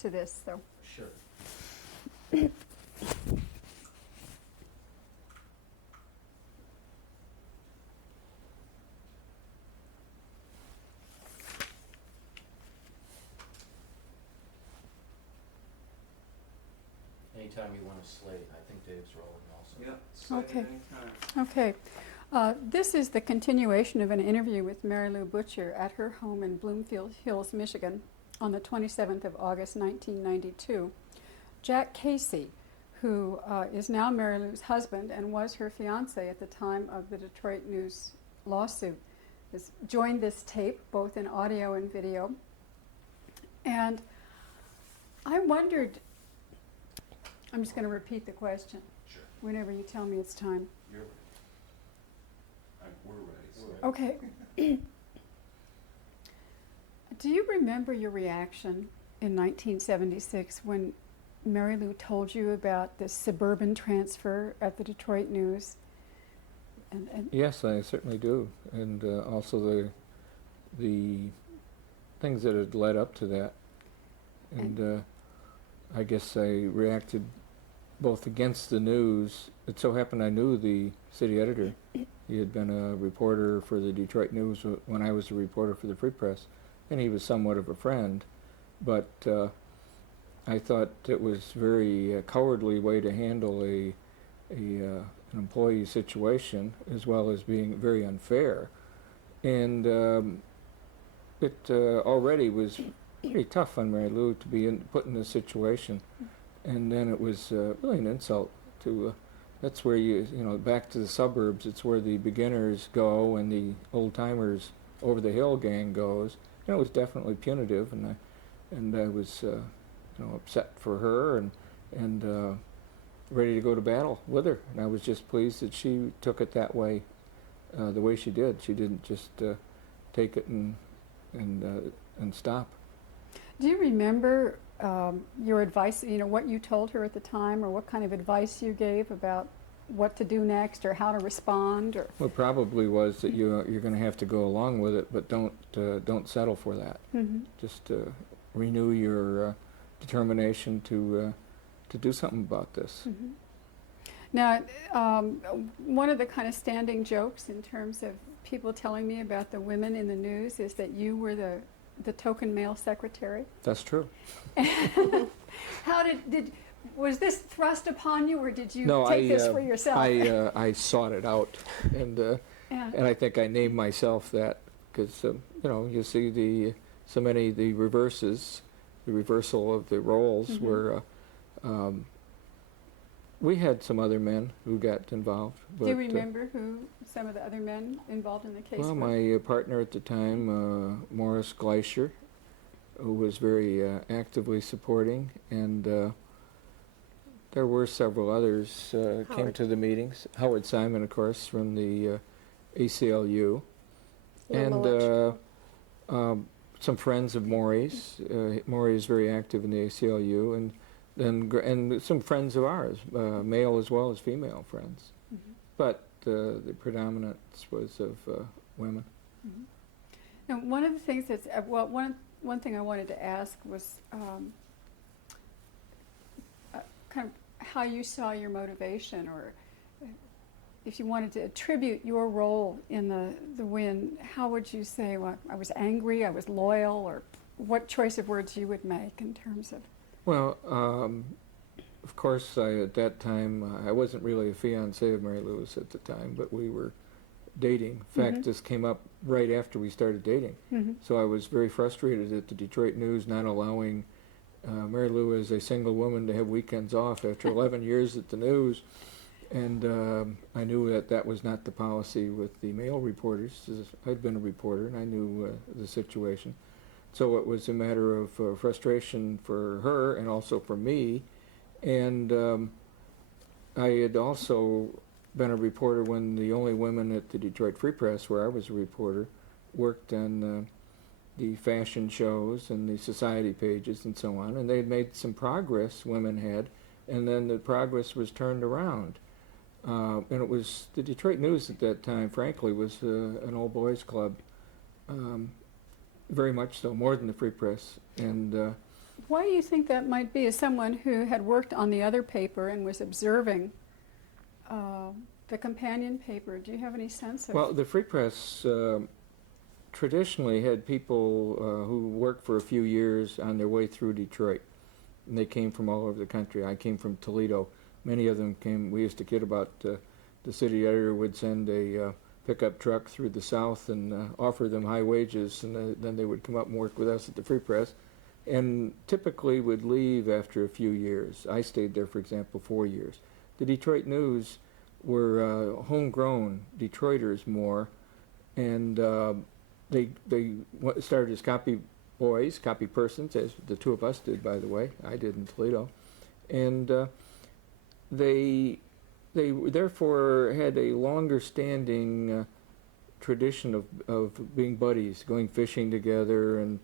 to this, though. Sure. Anytime you want to slate, I think Dave's rolling also. Yep. Slide Okay. at any time. Okay. This is the continuation of an interview with Mary Lou Butcher at her home in Bloomfield Hills, Michigan, on the 27th of August, 1992. Jack Casey, who is now Mary Lou's husband and was her fiance at the time of the Detroit News lawsuit, has joined this tape, both in audio and video. And I wondered, I'm just going to repeat the question Sure. whenever you tell me it's time. You're ready. We're ready. So. Okay. Do you remember your reaction in 1976 when Mary Lou told you about this suburban transfer at the Detroit News? And Yes, I certainly do, and also the things that had led up to that, and I guess I reacted both against the news. It so happened I knew the city editor. He had been a reporter for the Detroit News when I was a reporter for the Free Press, and he was somewhat of a friend, but I thought it was very cowardly way to handle an employee situation, as well as being very unfair. And it already was pretty tough on Mary Lou to be put in this situation. And then it was really an insult to, that's where you know, back to the suburbs, it's where the beginners go and the old-timers over the hill gang goes. You know, it was definitely punitive, and I was upset for her and ready to go to battle with her. And I was just pleased that she took it that way, the way she did. She didn't just take it and stop. do you remember your advice, what you told her at the time, or what kind of advice you gave about what to do next or how to respond? Or Well, probably was that you're going to have to go along with it, but don't settle for that. Mhm. Just renew your determination to do something about this. Mhm. Now, one of the kind of standing jokes in terms of people telling me about the women in the news is that you were the token male secretary. That's true. How was this thrust upon you, or did you No, take this for yourself? I sought it out, and Yeah. I think I named myself that because you see so many the reverses, the reversal of the roles Mhm. where we had some other men who got involved. Do you but, remember who some of the other men involved in the case Well, were? my partner at the time, Morris Gleischer, who was very actively supporting, and there were several others came Howard. to the meetings. Howard Simon, of course, from the ACLU, and some friends of Maury's. Maury is very active in the ACLU, and some friends of ours, male as well as female friends. Mhm. But the predominance was of women. Mhm. Now, one of the things that's one thing I wanted to ask was kind of how you saw your motivation, or if you wanted to attribute your role in the win, how would you say? Well, I was angry, I was loyal, or what choice of words you would make in terms of? Well, of course, at that time, I wasn't really a fiancé of Mary Lou's at the time, but we were dating. In fact, Mhm. this came up right after we started dating. Mhm. So I was very frustrated at the Detroit News not allowing Mary Lou as a single woman to have weekends off after 11 years at the news. And I knew that was not the policy with the male reporters. I'd been a reporter, and I knew the situation. So it was a matter of frustration for her and also for me. And I had also been a reporter when the only women at the Detroit Free Press, where I was a reporter, worked on the fashion shows and the society pages and so on. And they had made some progress, women had, and then the progress was turned around. And it was the Detroit News at that time, frankly, was an old boys club. Very much so, more than the Free Press. And Why do you think that might be? As someone who had worked on the other paper and was observing the companion paper, do you have any sense of? Well, the Free Press traditionally had people who worked for a few years on their way through Detroit. And they came from all over the country. I came from Toledo. Many of them came, we used to kid about the city editor would send a pickup truck through the South and offer them high wages, and then they would come up and work with us at the Free Press, and typically would leave after a few years. I stayed there, for example, 4 years. The Detroit News were homegrown Detroiters more, and they started as copy boys, copy persons, as the two of us did, by the way. I did in Toledo, and they therefore had a longer standing tradition of being buddies, going fishing together, and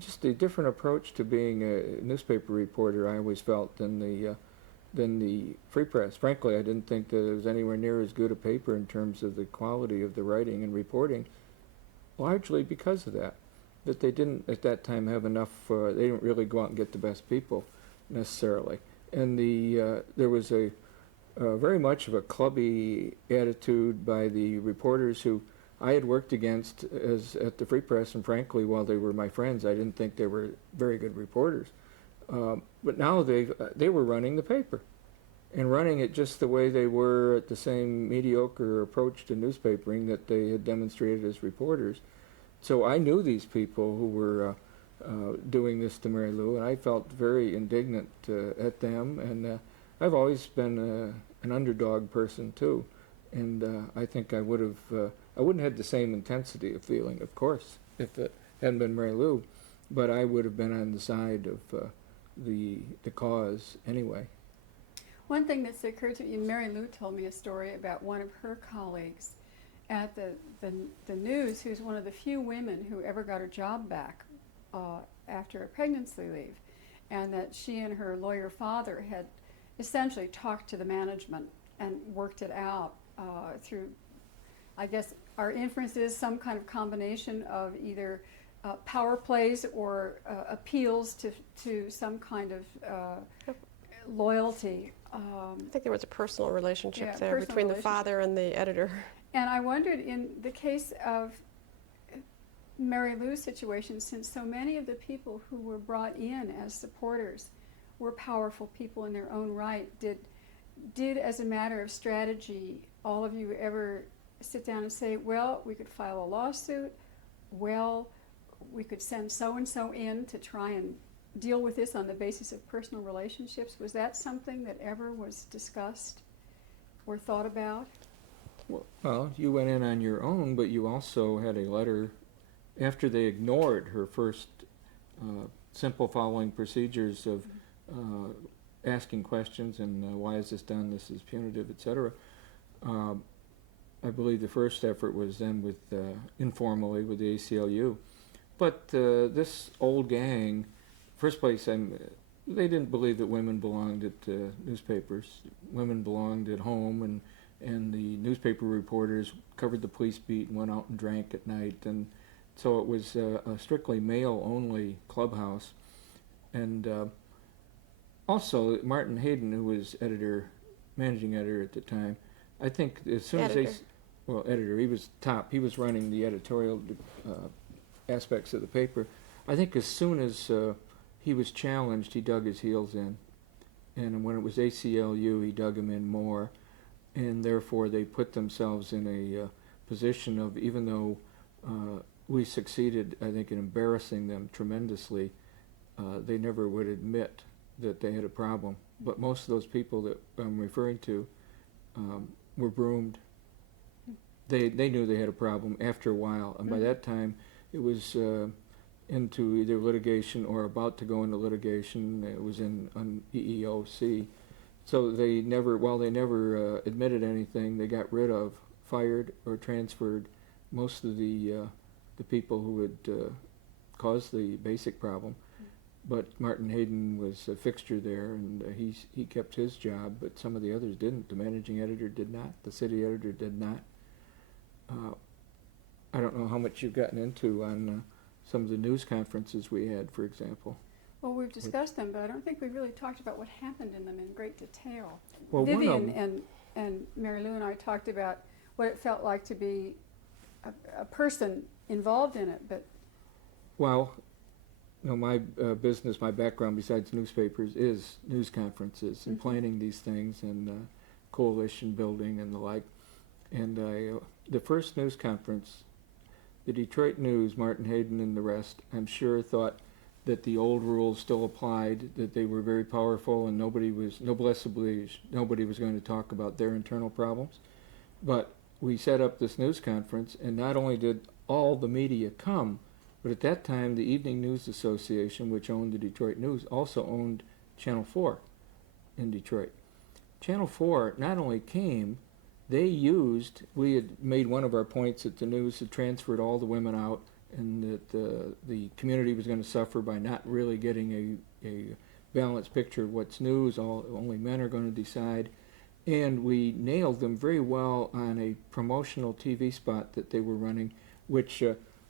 just a different approach to being a newspaper reporter, I always felt, than the Free Press. Frankly, I didn't think that it was anywhere near as good a paper in terms of the quality of the writing and reporting, largely because of that they didn't at that time have enough, they didn't really go out and get the best people necessarily. And there was a very much of a clubby attitude by the reporters who I had worked against at the Free Press, and frankly, while they were my friends, I didn't think they were very good reporters. But now they were running the paper, and running it just the way they were at the same mediocre approach to newspapering that they had demonstrated as reporters. So I knew these people who were doing this to Mary Lou, and I felt very indignant at them. And I've always been an underdog person too, and I think I wouldn't have the same intensity of feeling, of course, if it hadn't been Mary Lou, but I would have been on the side of the cause anyway. One thing that's occurred to me, Mary Lou told me a story about one of her colleagues at the News, who's one of the few women who ever got her job back after a pregnancy leave, and that she and her lawyer father had essentially talked to the management and worked it out through, I guess our inference is some kind of combination of either power plays or appeals to some kind of loyalty. I think there was a personal relationship Yeah, there personal between the relationship. father and the editor. And I wondered, in the case of Mary Lou's situation, since so many of the people who were brought in as supporters were powerful people in their own right, did as a matter of strategy, all of you ever sit down and say, well, we could file a lawsuit, well, we could send so-and-so in to try and deal with this on the basis of personal relationships? Was that something that ever was discussed or thought about? Well, you went in on your own, but you also had a letter after they ignored her first simple following procedures of asking questions and why is this done, this is punitive, etc. I believe the first effort was then with informally with the ACLU. But this old gang, first place, they didn't believe that women belonged at newspapers. Women belonged at home, and the newspaper reporters covered the police beat and went out and drank at night. And so it was a strictly male-only clubhouse. And also, Martin Hayden, who was managing editor at the time, I think as soon as editor, he was top. He was running the editorial aspects of the paper. I think as soon as he was challenged, he dug his heels in. And when it was ACLU, he dug them in more. And therefore, they put themselves in a position of, even though we succeeded, I think, in embarrassing them tremendously, they never would admit that they had a problem. But most of those people that I'm referring to were broomed. They knew they had a problem after a while, and by that time it was into either litigation or about to go into litigation. It was on EEOC. So they never admitted anything, they got rid of, fired, or transferred most of the people who had caused the basic problem. But Martin Hayden was a fixture there, and he kept his job, but some of the others didn't. The managing editor did not. The city editor did not. I don't know how much you've gotten into on some of the news conferences we had, for example. Well, we've discussed them, but I don't think we've really talked about what happened in them in great detail. Well, one of Vivian them- and Mary Lou and I talked about what it felt like to be a person involved in it, but Well, my business, my background besides newspapers is news conferences and Mhm. planning these things and coalition building and the like. And the first news conference, the Detroit News, Martin Hayden and the rest, I'm sure thought that the old rules still applied, that they were very powerful, and nobody was going to talk about their internal problems. But we set up this news conference, and not only did all the media come, but at that time the Evening News Association, which owned the Detroit News, also owned Channel 4 in Detroit. Channel 4 not only came, we had made one of our points that the news had transferred all the women out, and that the community was going to suffer by not really getting a balanced picture of what's news. Only men are going to decide. And we nailed them very well on a promotional TV spot that they were running, which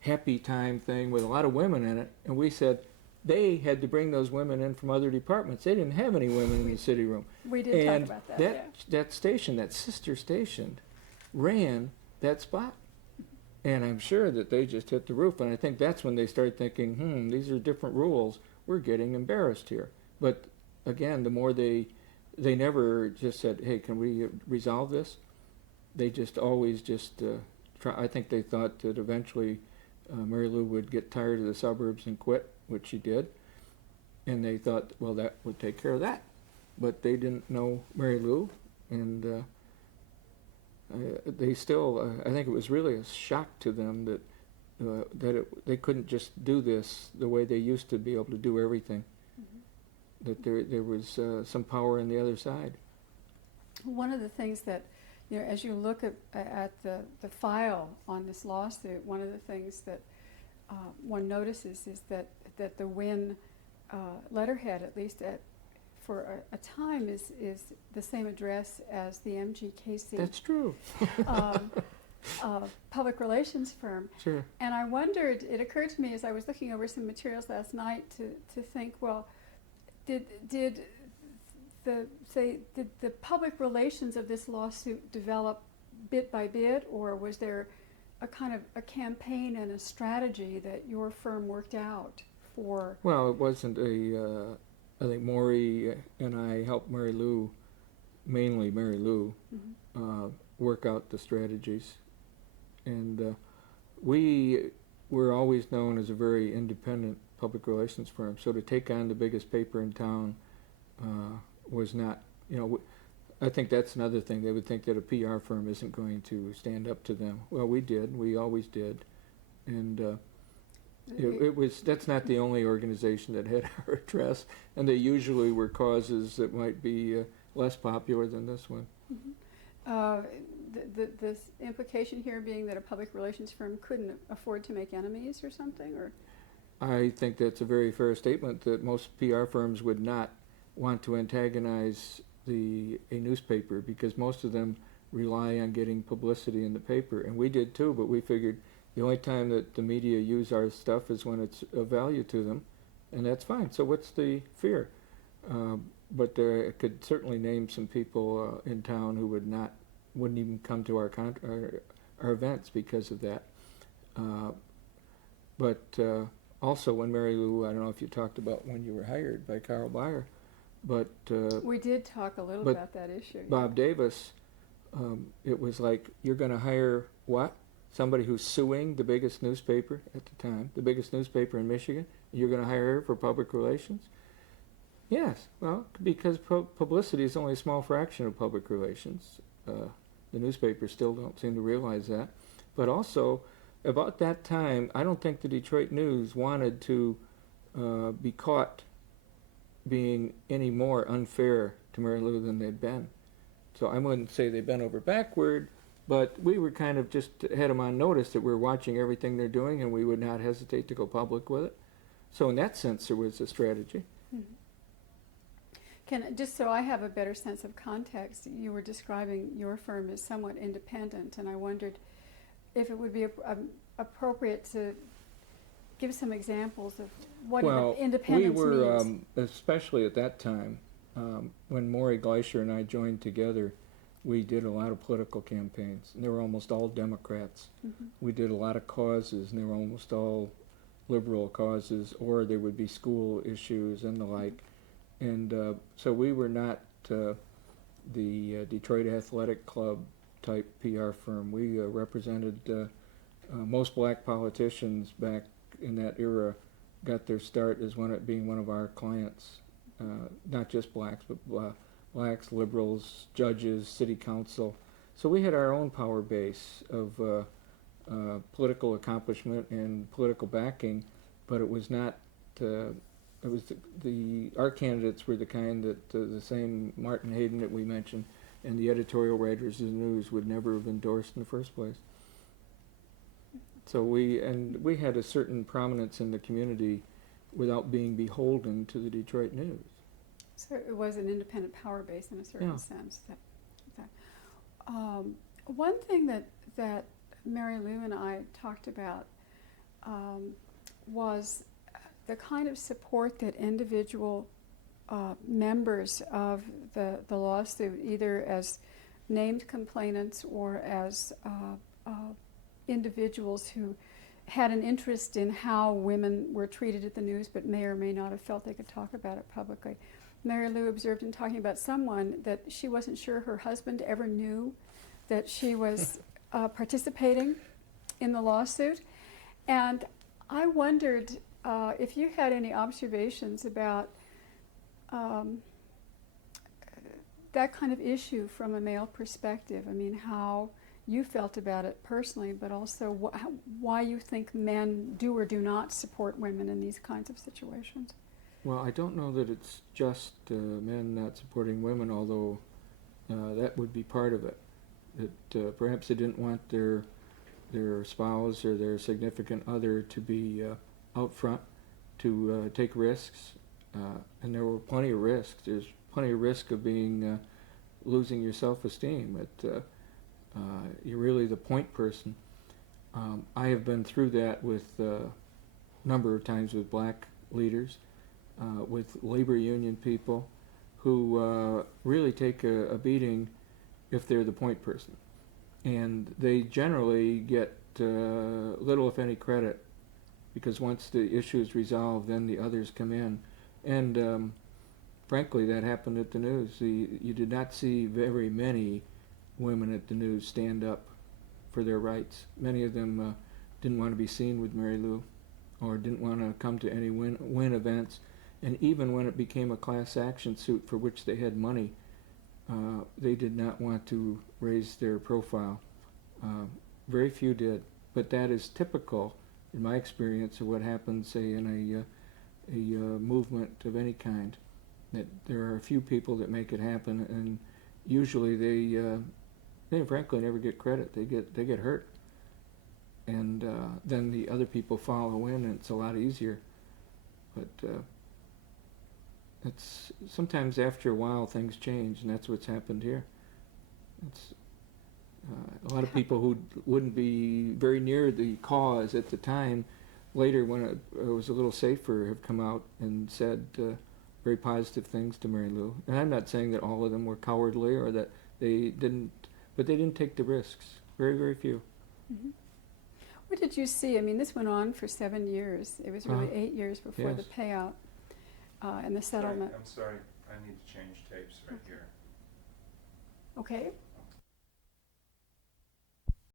happy time thing with a lot of women in it. And we said they had to bring those women in from other departments. They didn't have any women in the city room. we did And talk about that. that station, that sister station, ran that spot. And I'm sure that they just hit the roof. And I think that's when they started thinking, these are different rules. We're getting embarrassed here. But again, the more they never just said, hey, can we resolve this? They just always just try. I think they thought that eventually Mary Lou would get tired of the suburbs and quit, which she did. And they thought, well, that would take care of that. But they didn't know Mary Lou, and they still, I think it was really a shock to them that they couldn't just do this the way they used to be able to do everything. Mhm. That there was some power in the other side. One of the things that, as you look at the file on this lawsuit, one of the things that one notices is that the Wynn letterhead, at least for a time, is the same address as the MGKC That's true. public relations firm. Sure. And I wondered, it occurred to me as I was looking over some materials last night to think, well, did the public relations of this lawsuit develop bit by bit, or was there a kind of a campaign and a strategy that your firm worked out for? Well, it wasn't I think Maury and I helped Mary Lou, mainly Mary Lou, Mhm. work out the strategies. And we were always known as a very independent public relations firm. So to take on the biggest paper in town was not, I think that's another thing. They would think that a PR firm isn't going to stand up to them. Well, we did. We always did. And that's not the only organization that had our address, and they usually were causes that might be less popular than this one. Mhm. The implication here being that a public relations firm couldn't afford to make enemies or something, or? I think that's a very fair statement, that most PR firms would not want to antagonize a newspaper, because most of them rely on getting publicity in the paper, and we did too, but we figured the only time that the media use our stuff is when it's of value to them, and that's fine. So what's the fear? But I could certainly name some people in town who wouldn't even come to our events because of that. But also when Mary Lou, I don't know if you talked about when you were hired by Carl Byer, but We did talk a little but about that issue. Bob Davis, it was like, you're going to hire what? Somebody who's suing the biggest newspaper at the time, the biggest newspaper in Michigan. You're going to hire her for public relations? Yes, well, because publicity is only a small fraction of public relations. The newspapers still don't seem to realize that. But also, about that time, I don't think the Detroit News wanted to be caught being any more unfair to Mary Lou than they'd been. So I wouldn't say they bent over backward, but we were kind of just had them on notice that we're watching everything they're doing, and we would not hesitate to go public with it. So in that sense, there was a strategy. Mhm. Just so I have a better sense of context, you were describing your firm as somewhat independent, and I wondered if it would be appropriate to give some examples of what Well, independence we were, means. especially at that time, when Maury Gleischer and I joined together, we did a lot of political campaigns, and they were almost all Democrats. Mhm. We did a lot of causes, and they were almost all liberal causes, or there would be school issues and the like. And so we were not the Detroit Athletic Club type PR firm. We represented most black politicians back in that era got their start as being one of our clients. Not just blacks, but blacks, liberals, judges, city council. So we had our own power base of political accomplishment and political backing, but it was not. It was our candidates were the kind that the same Martin Hayden that we mentioned and the editorial writers of the news would never have endorsed in the first place. So we had a certain prominence in the community without being beholden to the Detroit News. So it was an independent power base in a certain Yeah. sense. One thing that Mary Lou and I talked about was the kind of support that individual members of the lawsuit, either as named complainants or as individuals who had an interest in how women were treated at the news but may or may not have felt they could talk about it publicly. Mary Lou observed in talking about someone that she wasn't sure her husband ever knew that she was participating in the lawsuit. And I wondered if you had any observations about that kind of issue from a male perspective. I mean, how you felt about it personally, but also why you think men do or do not support women in these kinds of situations. Well, I don't know that it's just men not supporting women, although that would be part of it. That perhaps they didn't want their spouse or their significant other to be out front, to take risks, and there were plenty of risks. There's plenty of risk of being losing your self-esteem. You're really the point person. I have been through that with a number of times with black leaders, with labor union people who really take a beating if they're the point person. And they generally get little, if any, credit, because once the issue is resolved, then the others come in. And frankly, that happened at the news. You did not see very many women at the news stand up for their rights. Many of them didn't want to be seen with Mary Lou, or didn't want to come to any win events. And even when it became a class action suit for which they had money, they did not want to raise their profile. Very few did, but that is typical, in my experience, of what happens, say, in a movement of any kind. That there are a few people that make it happen, and usually they frankly never get credit. They get hurt, and then the other people follow in, and it's a lot easier. But it's sometimes after a while things change, and that's what's happened here. It's a lot of people who wouldn't be very near the cause at the time, later when it was a little safer, have come out and said very positive things to Mary Lou. And I'm not saying that all of them were cowardly or that they didn't, but they didn't take the risks. Very, very few. Mm-hmm. What did you see? I mean, this went on for 7 years. It was really 8 years before the Yes. payout and the settlement. I'm sorry, I need to change tapes right here. Okay.